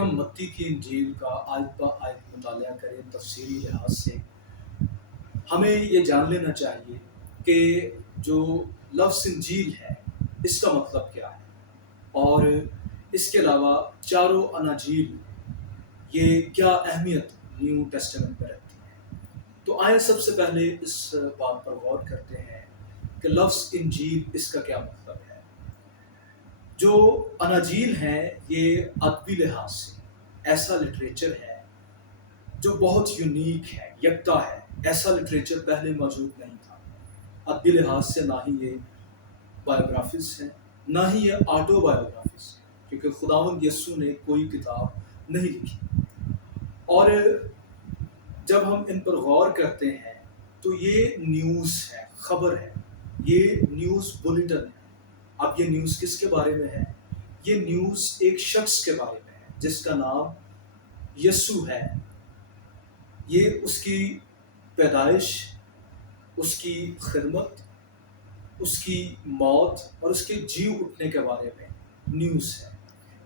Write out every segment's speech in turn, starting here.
ہم متی کی انجیل کا آیت با آیت مطالعہ کریں تفسیری لحاظ سے، ہمیں یہ جان لینا چاہیے کہ جو لفظ انجیل ہے اس کا مطلب کیا ہے، اور اس کے علاوہ چاروں اناجیل یہ کیا اہمیت نیو ٹیسٹمنٹ میں رکھتی ہیں۔ تو آئیں سب سے پہلے اس بات پر غور کرتے ہیں کہ لفظ انجیل اس کا کیا مطلب ہے۔ جو اناجیل ہیں یہ ادبی لحاظ سے ایسا لٹریچر ہے جو بہت یونیک ہے، یکتا ہے۔ ایسا لٹریچر پہلے موجود نہیں تھا ادبی لحاظ سے، نہ ہی یہ بایوگرافیز ہیں، نہ ہی یہ آٹو بایوگرافیز، کیونکہ خداوند یسوع نے کوئی کتاب نہیں لکھی۔ اور جب ہم ان پر غور کرتے ہیں تو یہ نیوز ہے، خبر ہے، یہ نیوز بلیٹن ہے۔ اب یہ نیوز کس کے بارے میں ہے؟ یہ نیوز ایک شخص کے بارے میں ہے جس کا نام یسوع ہے۔ یہ اس کی پیدائش، اس کی خدمت، اس کی موت اور اس کے جی اٹھنے کے بارے میں نیوز ہے۔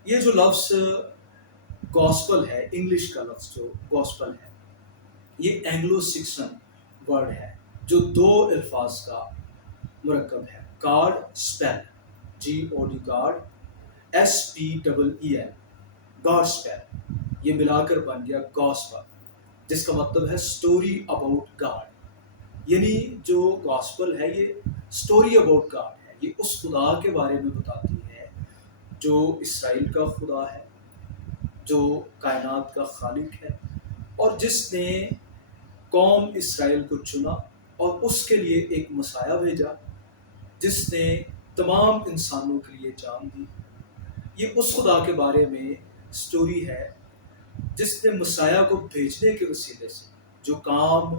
یہ جو لفظ گاسپل ہے، انگلش کا لفظ جو گاسپل ہے، یہ اینگلو سکسن ورڈ ہے جو دو الفاظ کا مرکب ہے، God spell, GOD God, SPEEL، God spell, یہ ملا کر بن گیا گاسپل، جس کا مطلب ہے سٹوری اباؤٹ گاڈ۔ یعنی جو گاسپل ہے یہ سٹوری اباؤٹ گاڈ ہے، یہ اس خدا کے بارے میں بتاتی ہے جو اسرائیل کا خدا ہے، جو کائنات کا خالق ہے، اور جس نے قوم اسرائیل کو چنا اور اس کے لیے ایک مسیح بھیجا، جس نے تمام انسانوں کے لیے جان دی۔ یہ اس خدا کے بارے میں سٹوری ہے جس نے مسیح کو بھیجنے کے وسیلے سے جو کام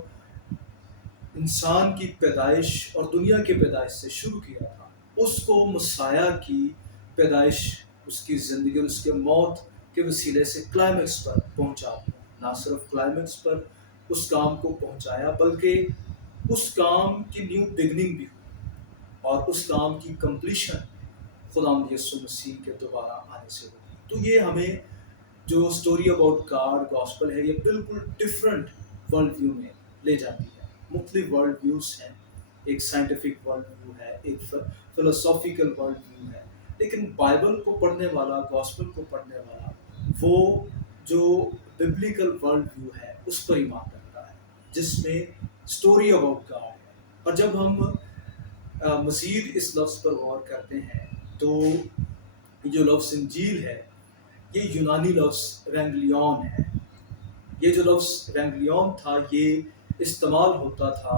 انسان کی پیدائش اور دنیا کی پیدائش سے شروع کیا تھا، اس کو مسیح کی پیدائش، اس کی زندگی اور اس کے موت کے وسیلے سے کلائمیکس پر پہنچا دیا۔ نہ صرف کلائمیکس پر اس کام کو پہنچایا، بلکہ اس کام کی نیو بگننگ بھی ہوئی، اور اس کام کی کمپلیشن خداوند یسوع مسیح کے دوبارہ آنے سے ہوئی۔ تو یہ ہمیں جو سٹوری اباؤٹ گاڈ گاسپل ہے، یہ بالکل ڈفرینٹ ورلڈ ویو میں لے جاتی ہے۔ مختلف ورلڈ ویوز ہیں، ایک سائنٹیفک ورلڈ ویو ہے، ایک فلسافیکل ورلڈ ویو ہے، لیکن بائبل کو پڑھنے والا، گاسپل کو پڑھنے والا، وہ جو ببلیکل ورلڈ ویو ہے اس پر ایمان رکھتا ہے جس میں سٹوری اباؤٹ گاڈ ہے۔ اور جب ہم مزید اس لفظ پر غور کرتے ہیں تو جو لفظ انجیل ہے یہ یونانی لفظ رینگلیون ہے۔ یہ جو لفظ رینگلیون تھا یہ استعمال ہوتا تھا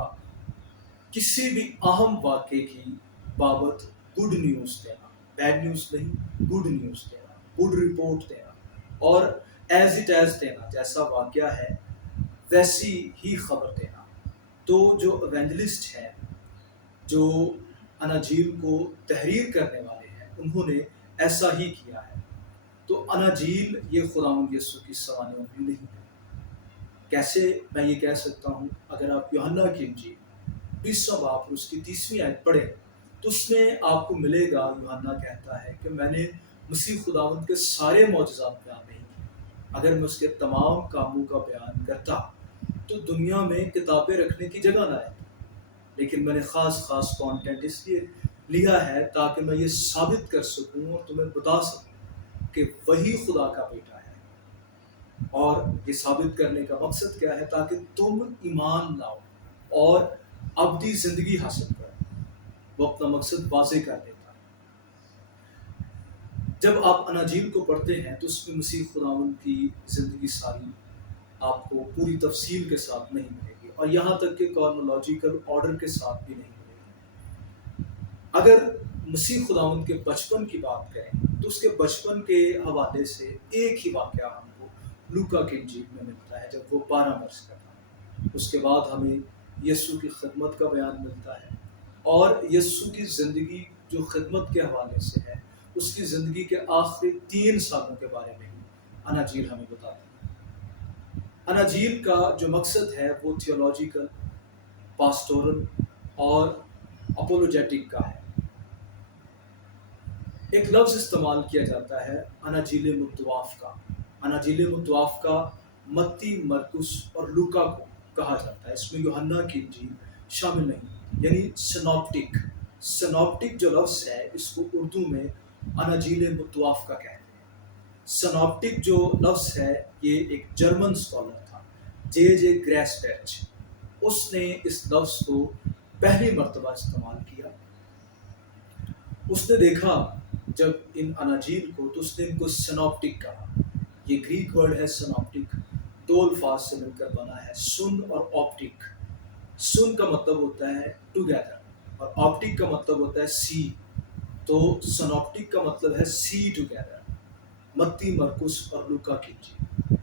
کسی بھی اہم واقعے کی بابت گڈ نیوز دینا، بیڈ نیوز نہیں، گڈ نیوز دینا، گڈ رپورٹ دینا، اور ایز اٹ ایز دینا، جیسا واقعہ ہے ویسی ہی خبر دینا۔ تو جو ایونجلسٹ ہیں، جو اناجیل کو تحریر کرنے والے ہیں، انہوں نے ایسا ہی کیا ہے۔ تو اناجیل یہ خداوند یسوع کی سوانح بھی نہیں ہے۔ کیسے میں یہ کہہ سکتا ہوں؟ اگر آپ یوحنا کی انجیل 20واں باب اور اس کی 30ویں آیت پڑھیں تو اس میں آپ کو ملے گا، یوحنا کہتا ہے کہ میں نے مسیح خداوند کے سارے معجزات بیان نہیں کیے۔ اگر میں اس کے تمام کاموں کا بیان کرتا تو دنیا میں کتابیں رکھنے کی جگہ نہ رہتی، لیکن میں نے خاص کانٹینٹ اس لیے لیا ہے تاکہ میں یہ ثابت کر سکوں اور تمہیں بتا سکوں کہ وہی خدا کا بیٹا ہے۔ اور یہ ثابت کرنے کا مقصد کیا ہے؟ تاکہ تم ایمان لاؤ اور ابدی زندگی حاصل کرو۔ وہ اپنا مقصد واضح کر دیتا ہے۔ جب آپ اناجیل کو پڑھتے ہیں تو اس میں مسیح خداوند کی زندگی ساری آپ کو پوری تفصیل کے ساتھ نہیں ملے گی، اور یہاں تک کہ کارنولوجیکل آرڈر کے ساتھ بھی نہیں ملے گی۔ اگر مسیح خداوند کے بچپن کی بات کریں تو اس کے بچپن کے حوالے سے ایک ہی واقعہ ہم کو لوکا کی انجیل میں ملتا ہے جب وہ 12 برس کا تھا۔ اس کے بعد ہمیں یسوع کی خدمت کا بیان ملتا ہے، اور یسوع کی زندگی جو خدمت کے حوالے سے ہے، اس کی زندگی کے آخری 3 سالوں کے بارے میں ہی اناجیل ہمیں بتاتی ہے۔ اناجیل کا جو مقصد ہے وہ تھیولوجیکل، پاسٹورل اور اپولوجیٹک کا ہے۔ ایک لفظ استعمال کیا جاتا ہے اناجیل متواف کا۔ اناجیل متوافقہ کا متی، مرکس اور لوکا کو کہا جاتا ہے، اس میں یوحنا کی انجیل شامل نہیں، یعنی سناپٹک۔ سناپٹک جو لفظ ہے اس کو اردو میں اناجیل متوافقہ کہتے ہیں۔ سناپٹک جو لفظ ہے یہ ایک جرمن اسکالر تھا، جے گریسپیچ، اس نے اس لفظ کو پہلی مرتبہ استعمال کیا۔ اس نے دیکھا جب ان اناجیل کو تو اس نے ان کو سناپٹک کہا۔ یہ گریک ورڈ ہے سناپٹک، دو الفاظ سے مل کر بنا ہے، سن اور آپٹک۔ سن کا مطلب ہوتا ہے ٹوگیدر اور آپٹک کا مطلب ہوتا ہے سی، تو سناپٹک کا مطلب ہے سی ٹوگیدر، متی، مرکس اور لوکا کی انجیل۔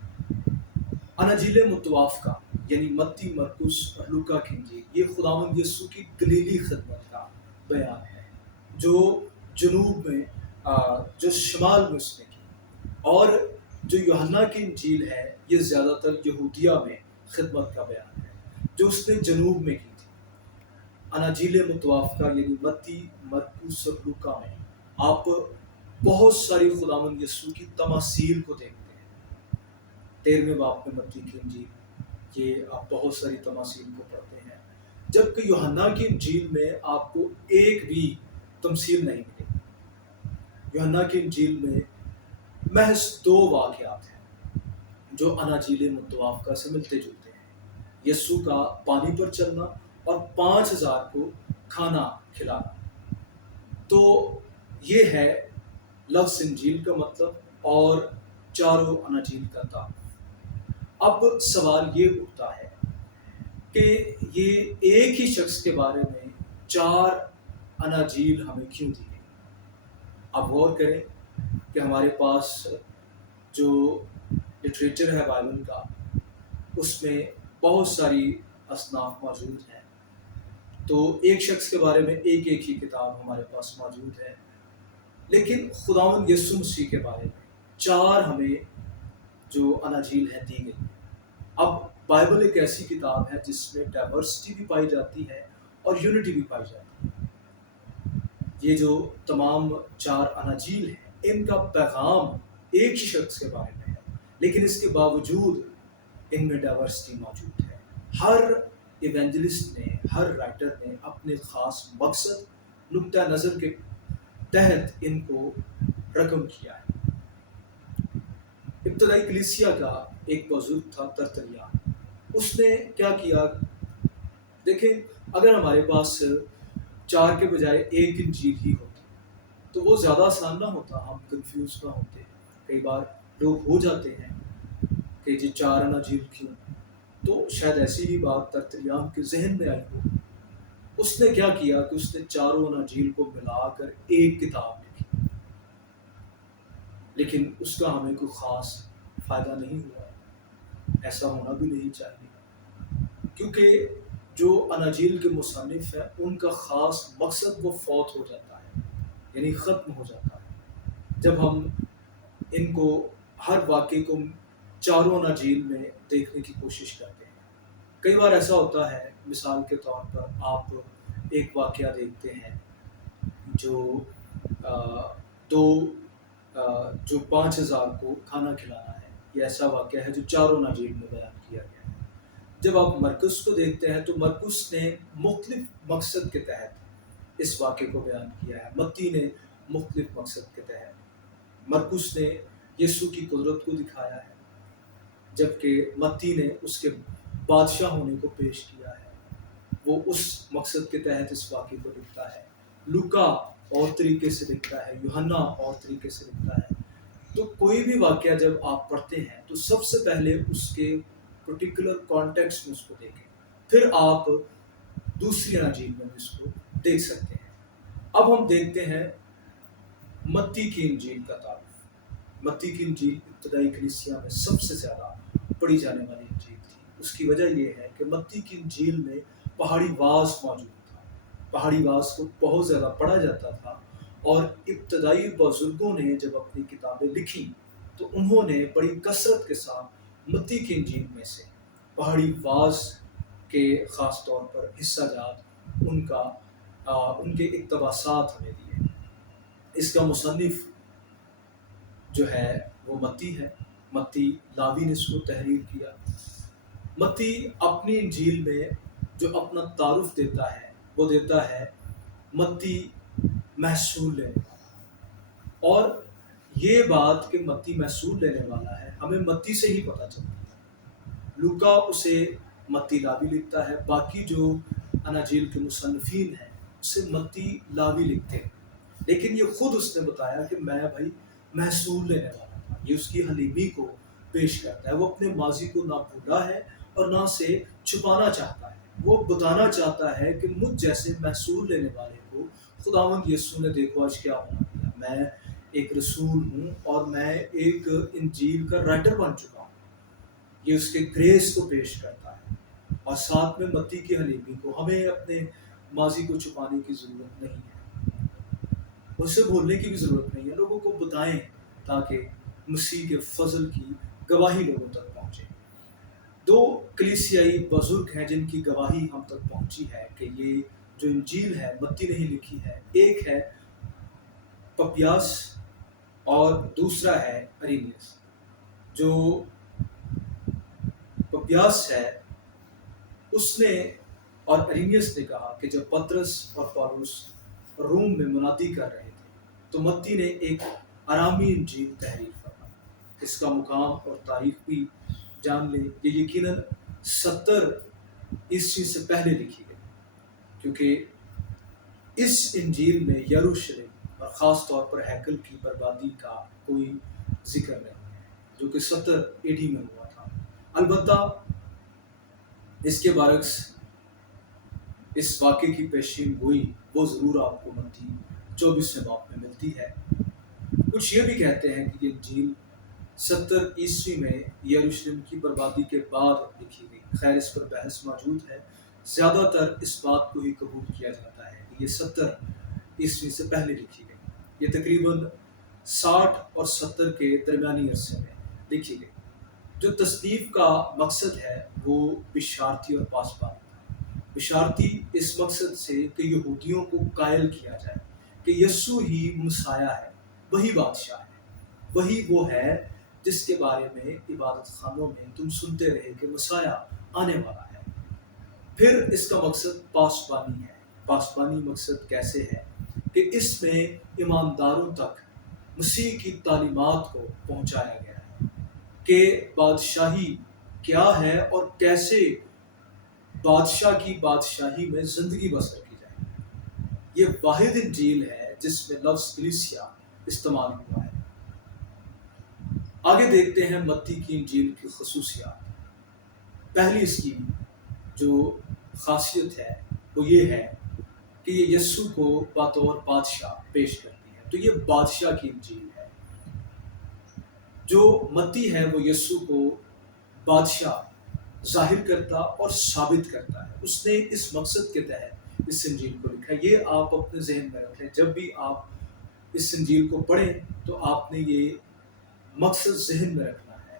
اناجیل متوافقہ یعنی متی، مرکس اور لوکا کی انجیل یہ خداوند یسوع کی گلیلی خدمت کا بیان ہے، جو جنوب میں جو شمال میں اس نے کی، اور جو یوحنا کی انجیل ہے یہ زیادہ تر یہودیہ میں خدمت کا بیان ہے جو اس نے جنوب میں کی تھی۔ اناجیل متوافقہ یعنی متی، مرکس اور لوکا میں آپ بہت ساری خداوند یسوع کی تماثیل کو دیکھتے ہیں۔ 13ویں باب میں متی کی انجیل یہ آپ بہت ساری تماثیل کو پڑھتے ہیں، جبکہ یوحنا کی انجیل میں آپ کو ایک بھی تمثیل نہیں ملے گی۔ یوحنا کی انجیل میں محض 2 واقعات ہیں جو اناجیل متوافقہ سے ملتے جلتے ہیں، یسوع کا پانی پر چلنا اور 5000 کو کھانا کھلانا۔ تو یہ ہے لفظ انجیل کا مطلب اور چاروں اناجیل کا تعارف۔ اب سوال یہ اٹھتا ہے کہ یہ ایک ہی شخص کے بارے میں 4 اناجیل ہمیں کیوں دی گئی؟ آپ غور کریں کہ ہمارے پاس جو لٹریچر ہے بائبل کا اس میں بہت ساری اصناف موجود ہیں، تو ایک شخص کے بارے میں ایک ہی کتاب ہمارے پاس موجود ہے، لیکن خداوند یسوع مسیح کے بارے میں 4 ہمیں جو اناجیل ہے دی گئی۔ اب بائبل ایک ایسی کتاب ہے جس میں ڈائیورسٹی بھی پائی جاتی ہے اور یونٹی بھی پائی جاتی ہے۔ یہ جو تمام 4 اناجیل ہیں ان کا پیغام ایک ہی شخص کے بارے میں ہے، لیکن اس کے باوجود ان میں ڈائیورسٹی موجود ہے۔ ہر ایونجلسٹ نے، ہر رائٹر نے اپنے خاص مقصد، نقطہ نظر کے تحت ان کو رقم کیا ہے۔ ابتدائی کلیسیا کا ایک بزرگ تھا ترتلیان، اس نے کیا کیا؟ دیکھیں، اگر ہمارے پاس 4 کے بجائے ایک انجیل ہی ہوتی تو وہ زیادہ آسان نہ ہوتا، ہم کنفیوز نہ ہوتے۔ کئی بار لوگ ہو جاتے ہیں کہ جی 4 اناجیل کیوں؟ تو شاید ایسی ہی بات ترتلیان کے ذہن میں آئی ہو۔ اس نے کیا کیا کہ اس نے 4 اناجیل کو ملا کر ایک کتاب لکھی، لیکن اس کا ہمیں کوئی خاص فائدہ نہیں ہوا۔ ایسا ہونا بھی نہیں چاہیے، کیونکہ جو اناجیل کے مصنف ہیں ان کا خاص مقصد وہ فوت ہو جاتا ہے، یعنی ختم ہو جاتا ہے جب ہم ان کو ہر واقعے کو 4 اناجیل میں دیکھنے کی کوشش کرتے ہیں۔ کئی بار ایسا ہوتا ہے، مثال کے طور پر آپ ایک واقعہ دیکھتے ہیں جو جو 5000 کو کھانا کھلانا ہے، یہ ایسا واقعہ ہے جو 4 اناجیل میں بیان کیا گیا ہے۔ جب آپ مرکس کو دیکھتے ہیں تو مرکس نے مختلف مقصد کے تحت اس واقعے کو بیان کیا ہے، متی نے مختلف مقصد کے تحت، مرکس نے یسوع کی قدرت کو دکھایا ہے، جبکہ متی نے اس کے بادشاہ ہونے کو پیش کیا ہے، وہ اس مقصد کے تحت اس واقعے کو لکھتا ہے۔ لوکا اور طریقے سے لکھتا ہے، یوحنا اور طریقے سے لکھتا ہے۔ تو کوئی بھی واقعہ جب آپ پڑھتے ہیں تو سب سے پہلے اس کے پرٹیکولر کانٹیکسٹ میں اس کو دیکھیں، پھر آپ دوسری اناجیل میں بھی اس کو دیکھ سکتے ہیں۔ اب ہم دیکھتے ہیں متی کی انجیل کا تعارف۔ متی کی انجیل ابتدائی کلیسیا میں سب سے زیادہ پڑھی جانے والی انجیل تھی۔ اس کی وجہ یہ ہے کہ متی کی انجیل میں پہاڑی واز موجود تھا، پہاڑی واز کو بہت زیادہ پڑھا جاتا تھا، اور ابتدائی بزرگوں نے جب اپنی کتابیں لکھی تو انہوں نے بڑی کثرت کے ساتھ متی کی انجیل میں سے پہاڑی واز کے خاص طور پر حصہ جات ان کے اقتباسات ہمیں دیے۔ اس کا مصنف جو ہے وہ متی ہے۔ متی لاوی نے اس کو تحریر کیا۔ متی اپنی انجیل میں جو اپنا تعارف دیتا ہے وہ دیتا ہے متی محصول لینے والا، اور یہ بات کہ متی محصول لینے والا ہے ہمیں متی سے ہی پتہ چلتی ہے۔ لوکا اسے متی لاوی لکھتا ہے، باقی جو اناجیل کے مصنفین ہیں اسے متی لاوی لکھتے ہیں، لیکن یہ خود اس نے بتایا کہ میں بھائی محصول لینے والا تھا۔ یہ اس کی حلیمی کو پیش کرتا ہے، وہ اپنے ماضی کو نہ بھولا ہے اور نہ سے چھپانا چاہتا ہے۔ وہ بتانا چاہتا ہے کہ مجھ جیسے محصول لینے والے کو خداوند یسوع نے دیکھو آج کیا بنا دیا، میں ایک رسول ہوں اور میں ایک انجیل کا رائٹر بن چکا ہوں۔ یہ اس کے گریس کو پیش کرتا ہے، اور ساتھ میں متی کی حلیمی کو۔ ہمیں اپنے ماضی کو چھپانے کی ضرورت نہیں ہے، اسے بھولنے کی بھی ضرورت نہیں ہے، لوگوں کو بتائیں تاکہ مسیح کے فضل کی گواہی لوگوں تک پہنچے۔ دو کلیسیائی بزرگ ہیں جن کی گواہی ہم تک پہنچی ہے کہ یہ جو انجیل ہے متی نہیں لکھی ہے، ایک ہے پپیاس اور دوسرا ہے ارینیس۔ جو پپیاس ہے اس نے اور ارینیس نے کہا کہ جب پطرس اور پالوس روم میں منادی کر رہے تھے تو متی نے ایک آرامی انجیل تحریر فرمائی۔ اس کا مقام اور تاریخ بھی جان لیں، یہ یقیناً 70 عیسوی سے پہلے لکھی گئی، کیونکہ اس انجیل میں یروشلم اور خاص طور پر ہیکل کی بربادی کا کوئی ذکر نہیں ہے، جو کہ 70 AD میں ہوا تھا۔ البتہ اس کے برعکس اس واقعے کی پیشین گوئی وہ ضرور آپ کو متی 24ویں باب میں ملتی ہے۔ کچھ یہ بھی کہتے ہیں کہ یہ انجیل 70 عیسوی میں یروشلم کی بربادی کے بعد لکھی گئی۔ خیر اس پر بحث موجود ہے، زیادہ تر اس بات کو ہی قبول کیا جاتا ہے کہ یہ 70 عیسوی سے پہلے لکھی گئی۔ یہ تقریباً 60 اور 70 کے درمیانی عرصے میں لکھی گئی۔ جو تصنیف کا مقصد ہے وہ بشارتی اور پاسبانی ہے۔ بشارتی اس مقصد سے کہ یہودیوں کو قائل کیا جائے کہ یسوع ہی مسیح ہے، وہی بادشاہ ہے، وہی وہ ہے جس کے بارے میں عبادت خانوں میں تم سنتے رہے کہ مسیح آنے والا ہے۔ پھر اس کا مقصد پاسبانی ہے۔ پاسبانی مقصد کیسے ہے کہ اس میں ایمانداروں تک مسیح کی تعلیمات کو پہنچایا گیا ہے کہ بادشاہی کیا ہے اور کیسے بادشاہ کی بادشاہی میں زندگی بسر کی جائے۔ یہ واحد انجیل ہے جس میں لفظ کلیسیا استعمال ہوا ہے۔ آگے دیکھتے ہیں متی کی انجیل کی خصوصیات۔ پہلی اس کی جو خاصیت ہے وہ یہ ہے کہ یہ یسوع کو بطور بادشاہ پیش کرتی ہے۔ تو یہ بادشاہ کی انجیل ہے۔ جو متی ہے وہ یسوع کو بادشاہ ظاہر کرتا اور ثابت کرتا ہے۔ اس نے اس مقصد کے تحت اس انجیل کو لکھا ہے۔ یہ آپ اپنے ذہن میں رکھیں، جب بھی آپ اس انجیل کو پڑھیں تو آپ نے یہ مقصد ذہن میں رکھنا ہے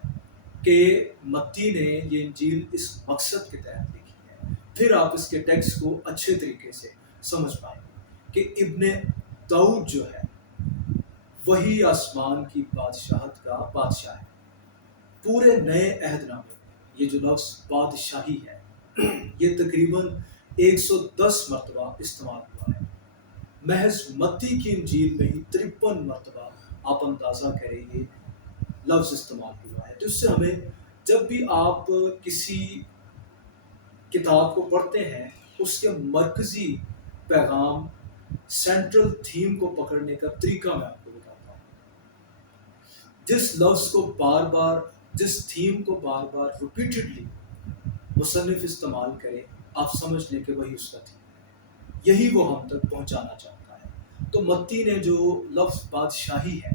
کہ متی نے یہ انجیل اس مقصد کے تحت لکھی ہے۔ پھر آپ اس کے ٹیکسٹ کو اچھے طریقے سے سمجھ پائیں کہ ابن داؤد جو ہے وہی آسمان کی بادشاہت کا بادشاہ ہے۔ پورے نئے عہد نامے میں یہ جو لفظ بادشاہی ہے یہ تقریباً 110 مرتبہ استعمال ہوا ہے۔ محض متی کی انجیل میں ہی 53 مرتبہ آپ اندازہ کریں یہ لفظ استعمال ہوا ہے۔ تو اس سے ہمیں جب بھی آپ کسی کتاب کو پڑھتے ہیں اس کے مرکزی پیغام سینٹرل تھیم کو پکڑنے کا طریقہ میں آپ کو بتاتا ہوں۔ جس لفظ کو بار بار، جس تھیم کو بار بار ریپیٹڈلی مصنف استعمال کرے، آپ سمجھ لیں کہ وہی اس کا تھیم ہے، یہی وہ ہم تک پہنچانا چاہتا ہے۔ تو متی نے جو لفظ بادشاہی ہے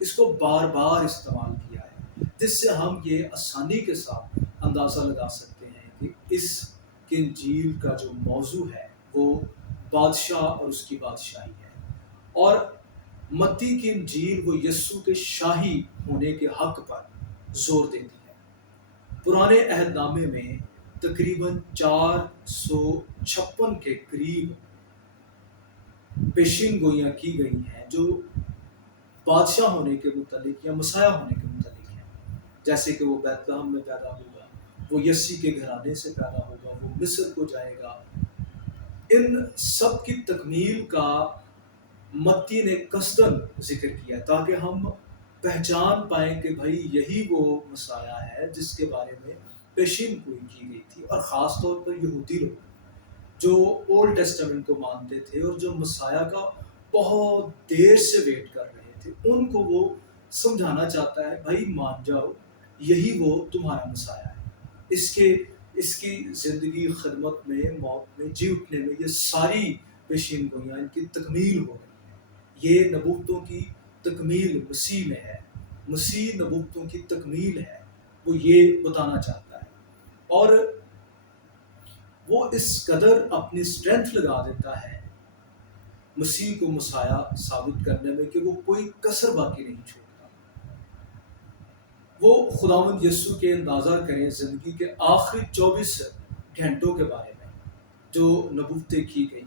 اس کو بار بار استعمال کیا ہے، جس سے ہم یہ آسانی کے ساتھ اندازہ لگا سکتے ہیں کہ اس کی انجیل کا جو موضوع ہے وہ بادشاہ اور اس کی بادشاہی ہے۔ اور متی کی انجیل وہ یسوع کے شاہی ہونے کے حق پر زور دیتی ہے۔ پرانے عہد نامے میں تقریباً 456 کے قریب پیشین گوئیاں کی گئی ہیں جو بادشاہ ہونے کے متعلق یا مسیح ہونے کے متعلق ہیں۔ جیسے کہ وہ بیت لحم میں پیدا ہوگا، وہ یسی کے گھرانے سے پیدا ہوگا، وہ مصر کو جائے گا۔ ان سب کی تکمیل کا متی نے قصداً ذکر کیا تاکہ ہم پہچان پائیں کہ بھائی یہی وہ مسیح ہے جس کے بارے میں پیشین گوئی کی گئی تھی۔ اور خاص طور پر یہودی لوگ جو اولڈ ٹیسٹمنٹ کو مانتے تھے اور جو مسیح کا بہت دیر سے ویٹ کر رہے تھے، ان کو وہ سمجھانا چاہتا ہے بھائی مان جاؤ، یہی وہ تمہارا مسیح ہے۔ اس کی زندگی، خدمت میں، موت میں، جی اٹھنے میں، یہ ساری پیشین گوئیاں ان کی تکمیل ہو رہی ہیں۔ یہ نبوتوں کی تکمیل مسیح میں ہے، مسیح نبوتوں کی تکمیل ہے، وہ یہ بتانا چاہتا ہے۔ اور وہ اس قدر اپنی اسٹرینتھ لگا دیتا ہے مسیح کو مسیح ثابت کرنے میں کہ وہ کوئی کسر باقی نہیں چھوڑتا۔ وہ خداوند یسوع کے اندازہ کریں زندگی کے آخری 24 گھنٹوں کے بارے میں جو نبوتیں کی گئی،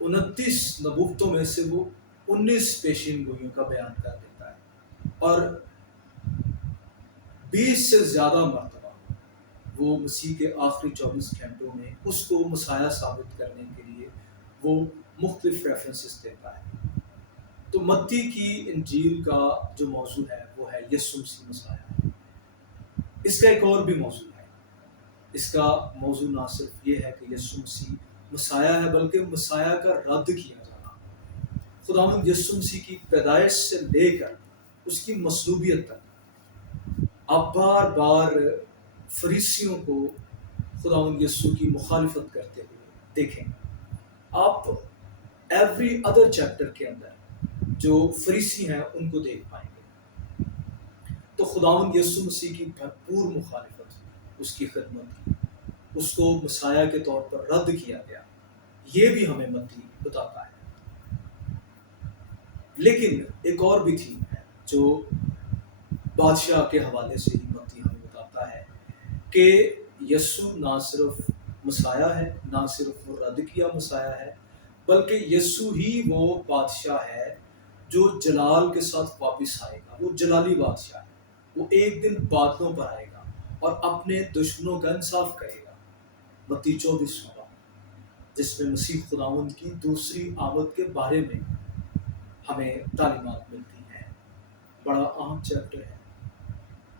29 نبوتوں میں سے وہ 19 پیشین گوئیوں کا بیان کر دیتا ہے، اور 20 سے زیادہ مرتبہ وہ مسیح کے آخری 24 گھنٹوں میں اس کو مسیح ثابت کرنے کے لیے وہ مختلف ریفرنسز دیتا ہے۔ تو متی کی انجیل کا جو موضوع ہے وہ ہے یسوع مسیح مسیح۔ اس کا ایک اور بھی موضوع ہے، اس کا موضوع نہ صرف یہ ہے کہ یسوع مسیح مسیح ہے بلکہ مسیح کا رد کیا جانا۔ خداوند یسوع مسیح کی پیدائش سے لے کر اس کی مصلوبیت تک آپ بار بار فریسیوں کو خداوند یسوع کی مخالفت کرتے ہوئے دیکھیں۔ آپ ایوری ادر چیپٹر کے اندر جو فریسی ہیں ان کو دیکھ پائیں گے۔ تو خداوند یسوع مسیح کی بھرپور مخالفت، اس کی خدمت کی، اس کو مسیح کے طور پر رد کیا گیا، یہ بھی ہمیں متی بتاتا ہے۔ لیکن ایک اور بھی تھیم ہے جو بادشاہ کے حوالے سے ہی متی ہمیں بتاتا ہے کہ یسوع نہ صرف مسیح ہے، نہ صرف وہ رد کیا مسیح ہے، بلکہ یسوع ہی وہ بادشاہ ہے جو جلال کے ساتھ واپس آئے گا۔ وہ جلالی بادشاہ ہے، وہ ایک دن بادلوں پر آئے گا اور اپنے دشمنوں کا انصاف کرے گا۔ متی 24 جس میں مسیح خداوند کی دوسری آمد کے بارے میں ہمیں تعلیمات ملتی ہیں۔ بڑا اہم چیپٹر ہے،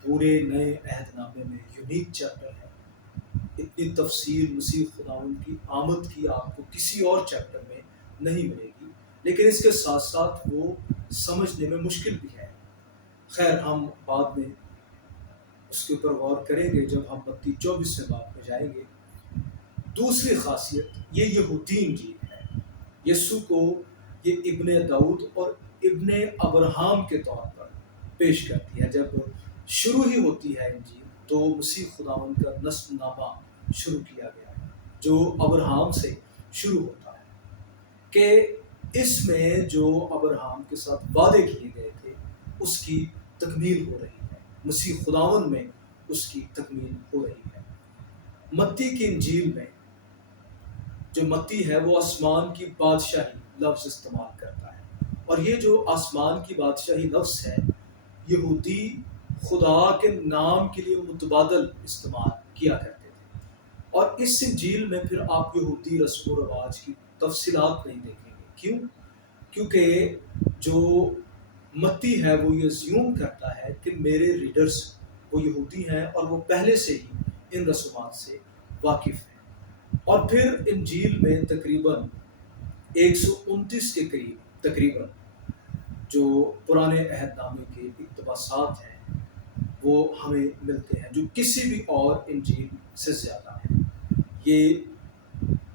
پورے نئے عہد نامے میں یونیک چیپٹر ہے۔ اتنی تفصیل مسیح خداوند کی آمد کی آپ کو کسی اور چیپٹر میں نہیں ملے گی، لیکن اس کے ساتھ ساتھ وہ سمجھنے میں مشکل بھی ہے۔ خیر، ہم بعد میں اس کے اوپر غور کریں گے جب ہم متی 24 سے بات میں جائیں گے۔ دوسری خاصیت یہ یہودی انجیل ہے۔ یسوع کو یہ ابن داؤد اور ابن ابراہم کے طور پر پیش کرتی ہے۔ جب شروع ہی ہوتی ہے انجیل تو مسیح خداوند کا نسب نامہ شروع کیا گیا ہے جو ابراہم سے شروع ہوتا ہے، کہ اس میں جو ابراہم کے ساتھ وعدے کیے گئے تھے اس کی تکمیل ہو رہی ہے، مسیح خداوند میں اس کی تکمیل ہو رہی ہے۔ متی کی انجیل میں جو متی ہے وہ آسمان کی بادشاہی لفظ استعمال کرتا ہے، اور یہ جو آسمان کی بادشاہی لفظ ہے یہودی خدا کے نام کے لیے متبادل استعمال کیا کرتے تھے، اور اس انجیل میں پھر آپ یہودی رسم و رواج کی تفصیلات نہیں دیکھیں گے۔ کیوں؟ کیونکہ جو متی ہے وہ یہ زیوم کرتا ہے کہ میرے ریڈرز وہ یہودی ہیں اور وہ پہلے سے ہی ان رسومات سے واقف ہیں۔ اور پھر انجیل میں تقریباً 129 کے قریب تقریباً جو پرانے عہد نامے کے اقتباسات ہیں وہ ہمیں ملتے ہیں جو کسی بھی اور انجیل سے زیادہ ہیں۔ یہ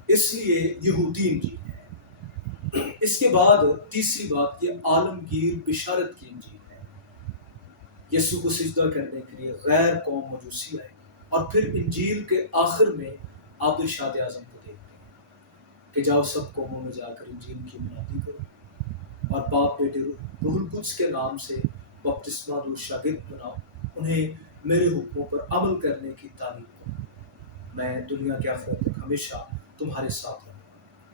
اس لیے یہودی انجیل ہے۔ اس کے بعد تیسری بات یہ عالمگیر بشارت کی انجیل ہے۔ یسوع کو سجدہ کرنے کے لیے غیر قوم مجوسی آئے، اور پھر انجیل کے آخر میں آپ ارشاد اعظم کو دیکھتے ہیں کہ جاؤ سب قوموں میں جا کر انجیل کی منادی کرو اور باپ بیٹے روح القدس کے نام سے بپتسمہ دو، شاگرد بناؤ، انہیں میرے حکموں پر عمل کرنے کی تعلیم دو، میں دنیا کے آخرت تک ہمیشہ تمہارے ساتھ رہوں۔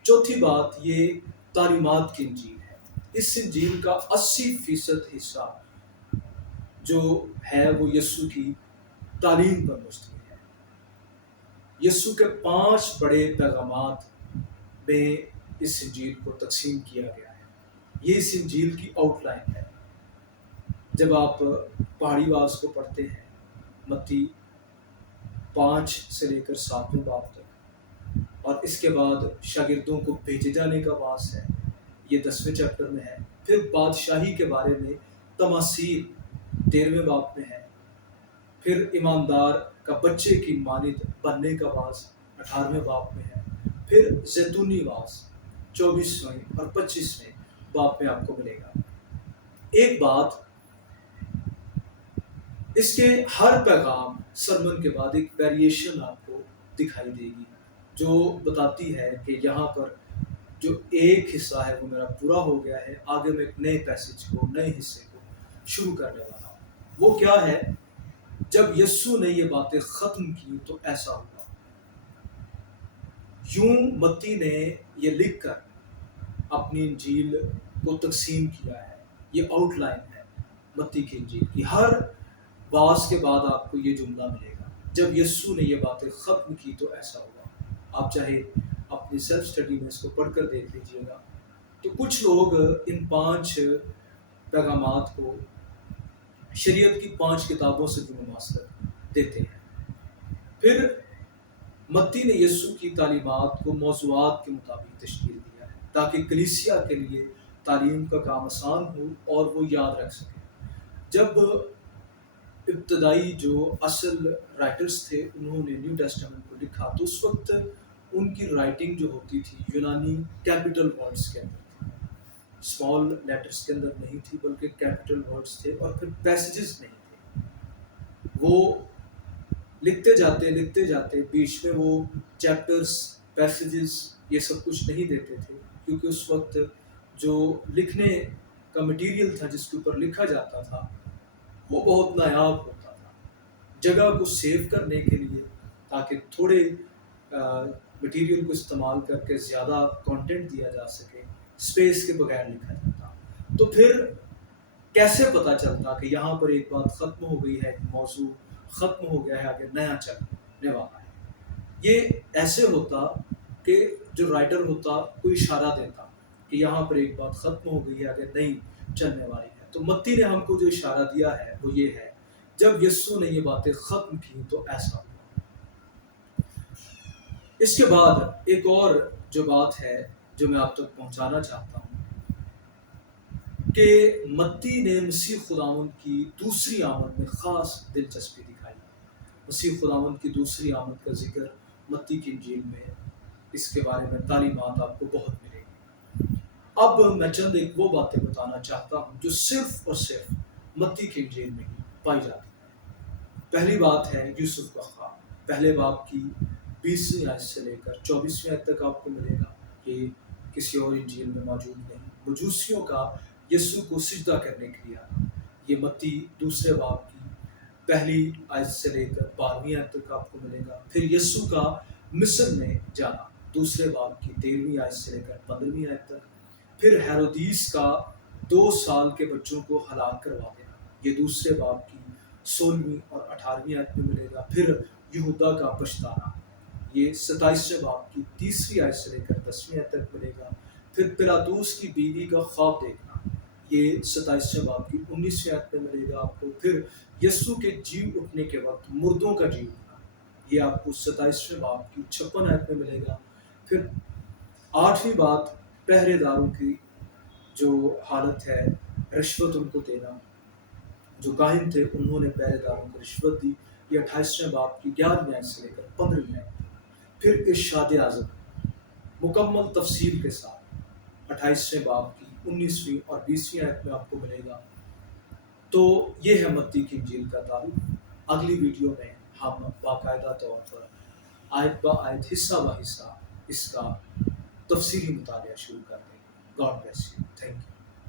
چوتھی بات یہ تعلیمات کی انجیل ہے۔ اس انجیل کا 80% حصہ جو ہے وہ یسوع کی تعلیم پر مشتمل ہے۔ یسوع کے 5 بڑے پیغامات میں اس انجیل کو تقسیم کیا گیا ہے۔ یہ اس انجیل کی آؤٹ لائن ہے۔ جب آپ پہاڑی واز کو پڑھتے ہیں، متی 5 سے لے کر 7ویں باب تک، اور اس کے بعد شاگردوں کو بھیجے جانے کا واز ہے، یہ 10ویں چیپٹر میں ہے۔ پھر بادشاہی کے بارے میں تماثیل 13ویں باب میں ہے۔ پھر ایماندار کا بچے کی مانند بننے کا واز 18ویں باب میں ہے۔ پھر زیتونی واز 24ویں اور 25ویں باب میں آپ کو ملے گا۔ ایک بات، اس کے ہر پیغام سرمن کے بعد ایک ویریشن آپ کو دکھائی دے گی، جو بتاتی ہے کہ یہاں پر جو ایک حصہ ہے وہ میرا پورا ہو گیا ہے، آگے میں ایک نئے پیسج کو، نئے حصے کو شروع کرنے والا ہوں۔ وہ کیا ہے؟ جب یسوع نے یہ باتیں ختم کی تو ایسا ہوا۔ یوں متی نے یہ لکھ کر اپنی انجیل کو تقسیم کیا ہے۔ یہ آؤٹ لائن ہے متی کی انجیل کی۔ ہر واز کے بعد آپ کو یہ جملہ ملے گا، جب یسوع نے یہ باتیں ختم کی تو ایسا ہوا۔ آپ چاہے اپنی سیلف اسٹڈی میں اس کو پڑھ کر دیکھ لیجئے گا۔ تو کچھ لوگ ان 5 پیغامات کو شریعت کی 5 کتابوں سے بھی مماثلت دیتے ہیں۔ پھر متی نے یسوع کی تعلیمات کو موضوعات کے مطابق تشکیل دیا ہے، تاکہ کلیسیا کے لیے تعلیم کا کام آسان ہو اور وہ یاد رکھ سکیں۔ جب ابتدائی جو اصل رائٹرز تھے انہوں نے نیو ٹیسٹامنٹ کو لکھا تو اس وقت ان کی رائٹنگ جو ہوتی تھی یونانی کیپٹل ورڈز کے اندر تھی، اسمال لیٹرز کے اندر نہیں تھی، بلکہ کیپٹل ورڈز تھے، اور پھر پیسیجز نہیں تھے۔ وہ لکھتے جاتے بیچ میں وہ چیپٹرز، پیسیجز، یہ سب کچھ نہیں دیتے تھے، کیونکہ اس وقت جو لکھنے کا مٹیریل تھا جس کے اوپر لکھا جاتا تھا وہ بہت نایاب ہوتا تھا۔ جگہ کو سیو کرنے کے لیے، تاکہ تھوڑے مٹیریل کو استعمال کر کے زیادہ کانٹینٹ دیا جا سکے، اسپیس کے بغیر لکھا جاتا۔ تو پھر کیسے پتہ چلتا کہ یہاں پر ایک بات ختم ہو گئی ہے، ایک موضوع ختم ہو گیا ہے، آگے نیا چلنے والا ہے؟ یہ ایسے ہوتا کہ جو رائٹر ہوتا کوئی اشارہ دیتا کہ یہاں پر ایک بات ختم ہو گئی ہے، آگے نئی چلنے والی ہے۔ تو متی نے ہم کو جو اشارہ دیا ہے وہ یہ ہے، جب یسوع نے یہ باتیں ختم کی تو ایسا ہوا۔ اس کے بعد ایک اور جو بات ہے جو میں آپ تک پہنچانا چاہتا ہوں کہ متی نے مسیح خداوند کی دوسری آمد میں خاص دلچسپی دکھائی۔ مسیح خداوند کی دوسری آمد کا ذکر متی کی انجیل میں، اس کے بارے میں تعلیمات آپ کو بہت ملے گی۔ اب میں چند ایک وہ باتیں بتانا چاہتا ہوں جو صرف اور صرف متی کی انجیل میں ہی پائی جاتی ہیں۔ پہلی بات ہے یوسف کا خواب۔ پہلے باب کی 20ویں آیت سے لے کر 24ویں آیت تک آپ کو ملے گا، یہ کسی اور انجیل میں موجود نہیں۔ مجوسیوں کا یسوع کو سجدہ کرنے کے لیے آنا، یہ متی دوسرے باب کی پہلی آیت سے لے کر 12ویں آیت تک آپ کو ملے گا۔ پھر یسوع کا مصر میں جانا، دوسرے باب کی 13ویں آیت سے لے کر 15ویں آیت تک۔ پھر ہیرودیس کا 2 سال کے بچوں کو ہلاک کروا دینا، یہ دوسرے باب کی 16ویں اور 18ویں آیت میں ملے گا۔ پھر یہودا کا پچھتانا، یہ 27ویں باب کی 30ویں آیت سے لے کر 10ویں آیت تک ملے گا۔ پھر پلاطوس کی بیوی کا خواب دیکھنا، یہ 27ویں باب کی 19ویں آیت میں ملے گا آپ کو۔ پھر یسوع کے جی اٹھنے کے وقت مردوں کا جی اٹھنا، یہ آپ کو 27ویں باب کی 56 آیت میں ملے گا۔ پھر 8ویں بات پہرے داروں کی جو حالت ہے، رشوت ان کو دینا، جو کاہن تھے انہوں نے پہرے داروں کو رشوت دی، یہ 28ویں باب کی 11ویں آیت سے لے کر 15ویں آیت۔ پھر ارشاد اعظم مکمل تفصیل کے ساتھ 28ویں باب کی 19ویں اور 20ویں آیت میں آپ کو ملے گا۔ تو یہ ہے متی کی انجیل کا تعارف۔ اگلی ویڈیو میں ہم باقاعدہ طور پر آیت با آیت، حصہ با حصہ اس کا تفصیلی مطالعہ شروع کر دیں گے۔ God bless you, thank you.